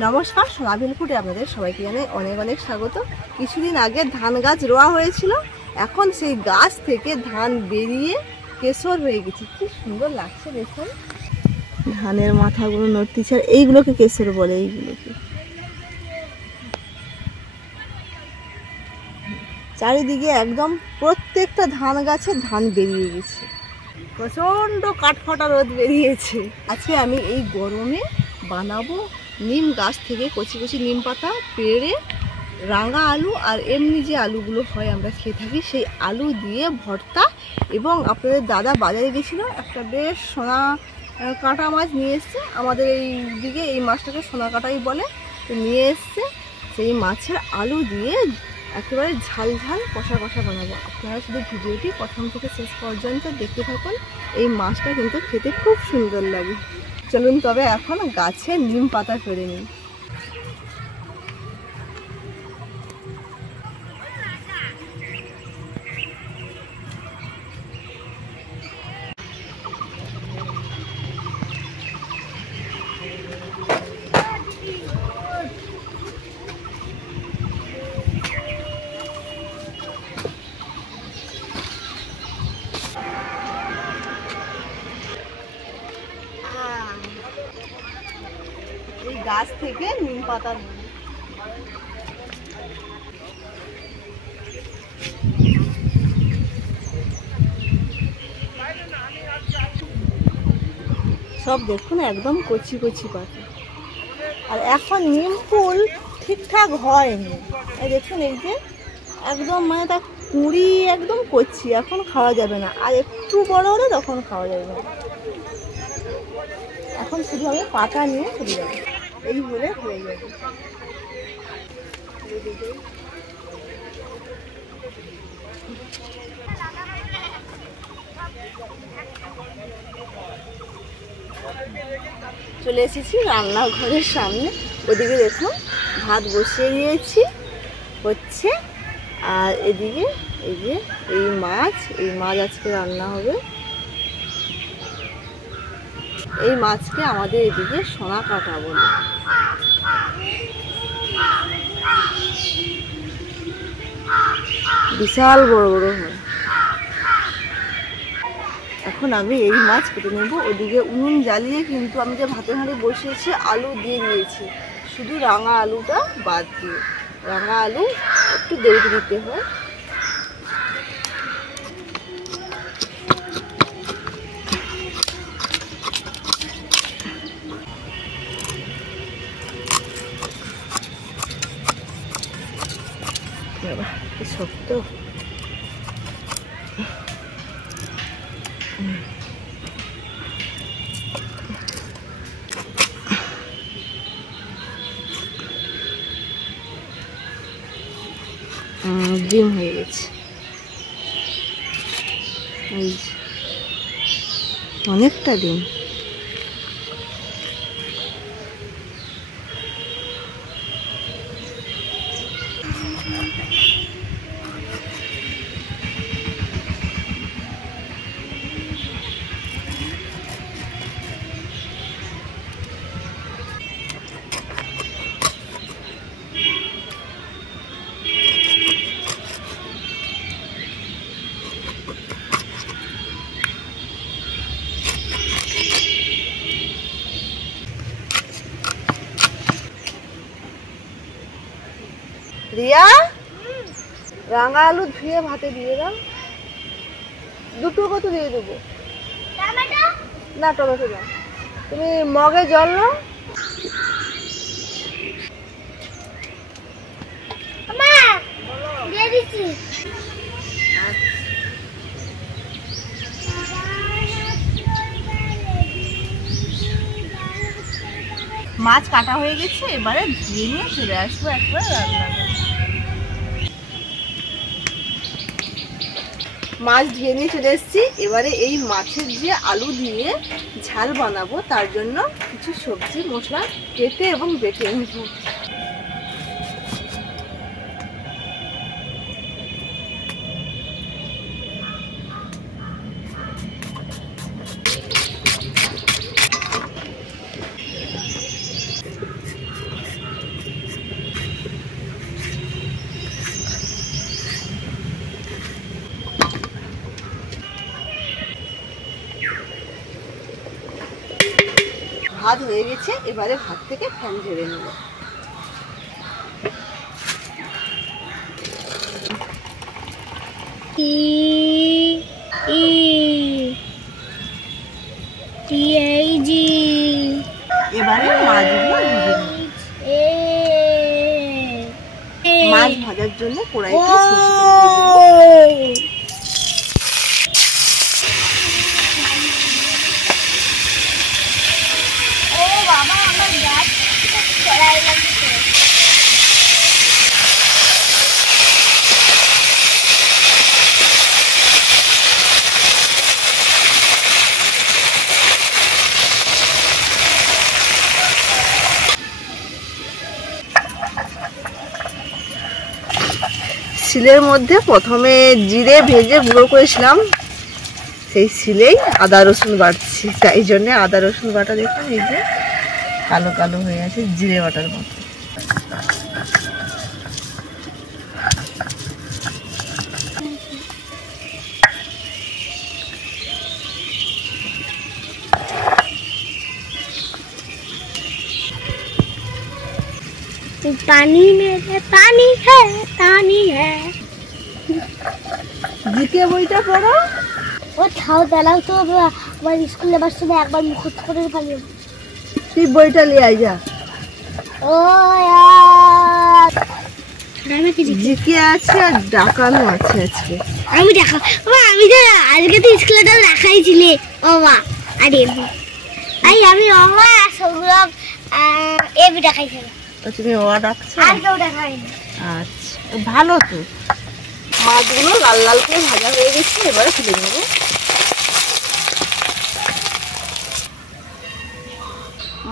নমস্কার, সোনাবিল ফুডে আপনাদের সবাইকে জানাই অনেক অনেক স্বাগত। কিছুদিন আগে ধান গাছ রোয়া হয়েছিল, এখন সেই গাছ থেকে ধান বেরিয়ে কেশর হয়ে গেছে। কি সুন্দর লাগছে দেখুন, ধানের মাথাগুলো নড়তিছে, আর এইগুলোকে কেশর বলে। এইগুলোকে চারিদিকে একদম প্রত্যেকটা ধান গাছে ধান বেরিয়ে গেছে, প্রচণ্ড কাঠফাটা রোদ বেরিয়েছে। আজকে আমি এই গরমে বানাবো নিম গাছ থেকে কচি কচি নিম পাতা পেড়ে রাঙা আলু আর এমনি যে আলুগুলো হয় আমরা খেয়ে থাকি, সেই আলু দিয়ে ভর্তা। এবং আপনাদের দাদা বাজারে গেছিলো, একটা বেশ সোনা কাটা মাছ নিয়ে এসছে। আমাদের এই দিকে এই মাছটাকে সোনা কাটাই বলে। তো নিয়ে এসছে, সেই মাছের আলু দিয়ে একেবারে ঝাল ঝাল কষা কষা বানাবো। আপনারা শুধু ভিডিওটি প্রথম থেকে শেষ পর্যন্ত দেখতে থাকুন। এই মাছটা কিন্তু খেতে খুব সুন্দর লাগে। চলুন তবে এখন গাছে নিম পাতা ফেলে নিই। এই গাছ থেকে নিম পাতা সব দেখুন একদম কচি কচি পাতা। আর এখন নিম ফুল ঠিকঠাক হয়নি, এই দেখুন, এই যে একদম মানে তার কুঁড়ি একদম কচি, এখন খাওয়া যাবে না। আর একটু বড় হলে তখন খাওয়া যাবে না। এখন শুধু আমি পাতা নিয়ে চলে যাবো, এই হলে হয়ে যাবে। চলে এসেছি রান্নাঘরের সামনে। ওদিকে দেখুন ভাত বসিয়ে দিয়েছি, হচ্ছে। আর এদিকে এই যে এই মাছ আজকে রান্না হবে। এই মাছকে আমাদের এদিকে সোনা কাটা বলে। বিশাল বড় বড় হয়। এখন আমি এই মাছ কেটে নেবো। ওদিকে উনুন জ্বালিয়ে কিন্তু আমি যে ভাতের হাঁড়ি বসিয়েছি, আলু দিয়ে দিয়েছি, শুধু রাঙা আলুটা বাদ দিয়ে। রাঙা আলু একটু দেরিতে দিতে হয়। কি শক্ত। ডিম হয়ে গেছে, অনেকটা ডিম। রিয়া, রাঙা আলু ধুয়ে ভাতে দিয়ে দাও। দুটো কত দিয়ে দেবো? না, টমেটো দাও। তুমি মগে জল নাও। মাছ কাটা হয়ে গেছে, এবারে ধুয়ে নিয়ে চলে আসবো একবার রান্না। মাছ ধুয়ে নিয়ে চলে এসেছি। এবারে এই মাছের যে আলু দিয়ে ঝাল বানাবো, তার জন্য কিছু সবজি মশলা কেটে এবং বেটে নেব। ভাত হয়ে গেছে, এবারে ভাত থেকে ফ্যান ঝেড়ে নেব। এবারে মাছগুলো ভেজে নেব। মাছ ভাজার জন্য কড়াইতে সরষে তেল দিয়ে দেব। শিলের মধ্যে প্রথমে জিরে ভেজে গুঁড়ো করেছিলাম, সেই শিলেই আদা রসুন বাটছি, তাই জন্য আদা রসুন বাটা দেখুন এই যে কালো কালো হয়ে আছে, জিরে বাটার মতো। पानी में पानी है, पानी है। জিকে বইটা পড়ো। ও খাও দাঁড়াও তো, আমার স্কুলে যাবার সময় একবার মুখস্থ করে ফেলি। তুই বইটা নিয়ে আয় যা। ও জিকে আছে আর ডাকানো আছে আজকে। আমি দেখা আমি তো আজকে তো স্কুলে তো দেখাই ছিলে বাবা। আরে আমি বাবা সৌরভ এবি দেখাইছিলাম। তুমি ওয়া ডাকছো? আর কেউ দেখায়নি। আচ্ছা ভালো তো। মাছগুলো লাল লাল করে ভাজা হয়ে গেছে, এবারে তুলে নেব।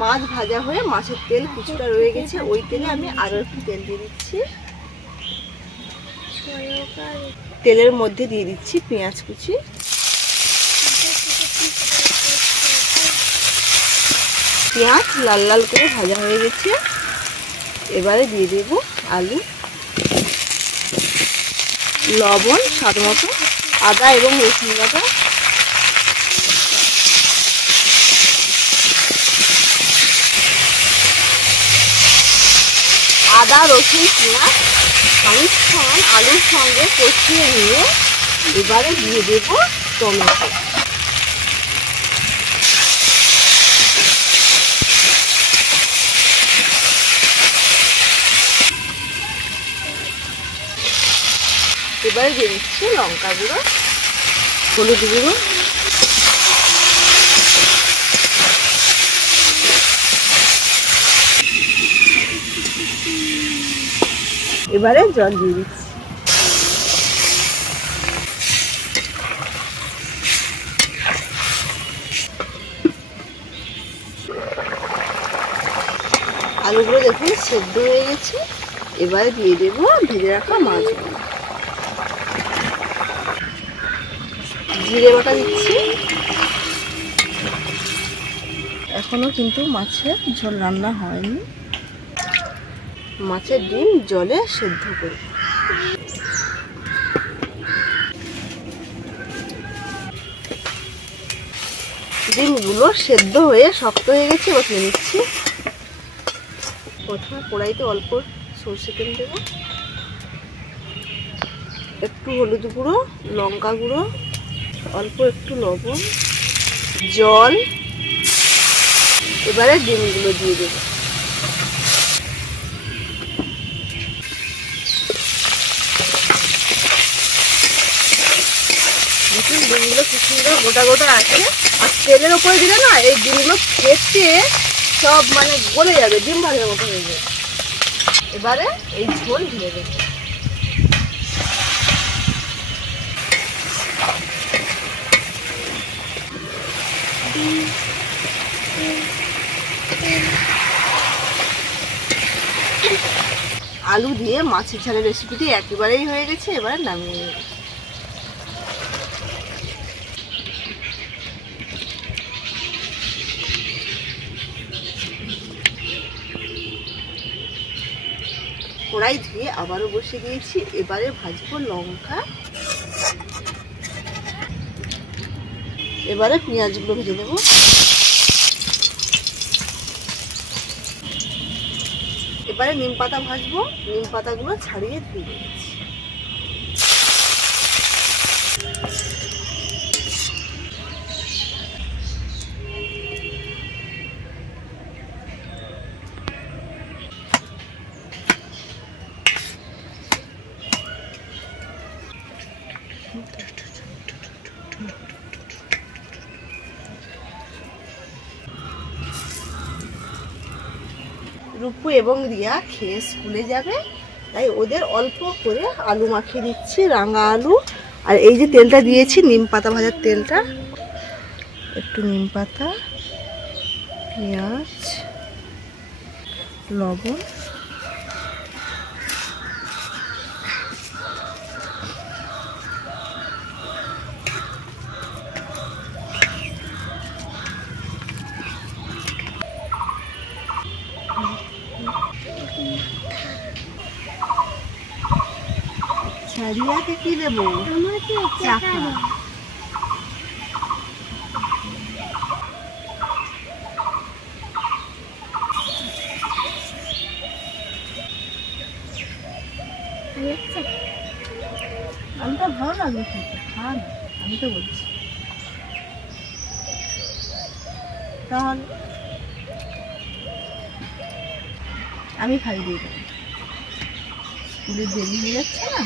মাছ ভাজা হয়ে মাছের তেল কিছুটা রয়ে গেছে, ওই তেলে আমি আরো একটু তেল দিয়ে দিচ্ছি। তেলের মধ্যে দিয়ে দিচ্ছি পেঁয়াজ কুচি, পেঁয়াজ লাল লাল করে ভাজা হয়ে গেছে, এবারে দিয়ে দেব আলু, লবণ স্বাদ মতো, আদা এবং রসুন বাটা, আদা রসুন পেঁয়াজ খানিকক্ষণ আলুর সঙ্গে কষিয়ে নিয়ে এবারে দিয়ে দেব টমেটো। এবারে দিয়ে দিচ্ছি লঙ্কা গুঁড়ো, হলুদ গুঁড়ো, এবারে জল দিয়ে দিচ্ছি। আলুগুলো দেখুন সেদ্ধ হয়ে গেছে, এবারে দিয়ে দেবো ভেজে রাখা মাছগুলো। জিরে বাটা দিচ্ছি। এখনো কিন্তু মাছের ঝোল রান্না হয়নি, মাছের ডিম জলে সেদ্ধ করি। ডিমগুলো সেদ্ধ হয়ে শক্ত হয়ে গেছে, এবার তুলে নিচ্ছি। প্রথমে কড়াইতে অল্প সরষে তেল দেবো, একটু হলুদ গুঁড়ো, লঙ্কা গুঁড়ো, অল্প একটু লবণ, জল, এবারে ডিমগুলো দিয়ে দেবো। দেখুন ডিমগুলো কি সুন্দর গোটা গোটা আছে, আর তেলের ওপরে দিলে না এই ডিমগুলো খেতে সব মানে গলে যাবে, ডিম ভাজার মতো হয়ে যাবে। এবারে এই ঝোল ঢেলে দেবো। আলু দিয়ে মাছের ঝালের রেসিপিটি একেবারেই হয়ে গেছে, এবারে নামিয়ে নেব। কড়াই ধুয়ে আবারও বসে দিয়েছি, এবারে ভাজবো লঙ্কা, এবারে পেঁয়াজগুলো ভেজে নেব। এবারে নিম পাতা ভাজবো, নিম পাতাগুলো ছাড়িয়ে ধুয়ে নিচ্ছি। রূপু এবং রিয়া খেয়ে স্কুলে যাবে, তাই ওদের অল্প করে আলু মাখিয়ে দিচ্ছি, রাঙা আলু। আর এই যে তেলটা দিয়েছি নিম পাতা ভাজার তেলটা, একটু নিম পাতা, পেঁয়াজ, লবণ, রিয়াকে কি দেবো? চাকা। আমি তো ভালো লাগবে খেতে, খা না, আমি তো বলছি। তাহলে আমি খাইয়ে দিয়ে দেবো, স্কুলে দেরি হয়ে যাচ্ছে না।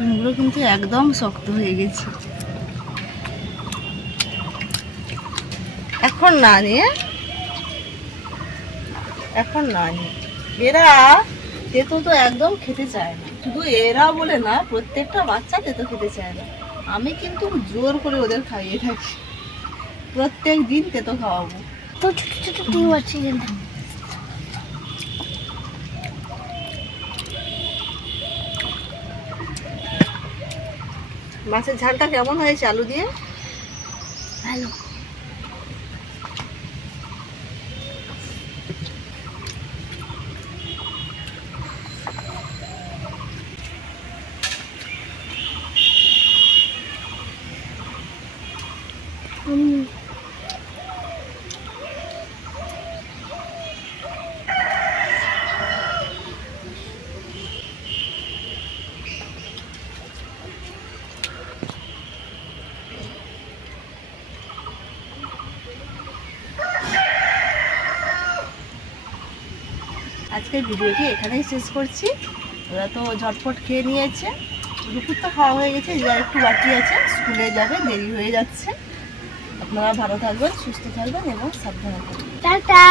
ডিমগুলো কিন্তু একদম শক্ত হয়ে গেছে, এখন না নিয়ে, এখন না নিয়ে। এরা তেতো তো একদম খেতে চায় না, শুধু এরা বলে না, প্রত্যেকটা বাচ্চা তেতো খেতে চায় না। আমি কিন্তু জোর করে ওদের খাইয়ে থাকি, প্রত্যেক দিন তেতো খাওয়াবো। তো ছোট ছোট ডিম আছে কিন্তু। মাছের ঝালটা কেমন হয়েছে আলু দিয়ে? ভালো। আজকের ভিডিওটি এখানেই শেষ করছি। ওরা তো ঝটপট খেয়ে নিয়েছে, দুপুর তো খাওয়া হয়ে গেছে, যা একটু বাকি আছে, স্কুলে যাবে, দেরি হয়ে যাচ্ছে। আপনারা ভালো থাকবেন, সুস্থ থাকবেন এবং সাবধানে থাকবেন। টাটা।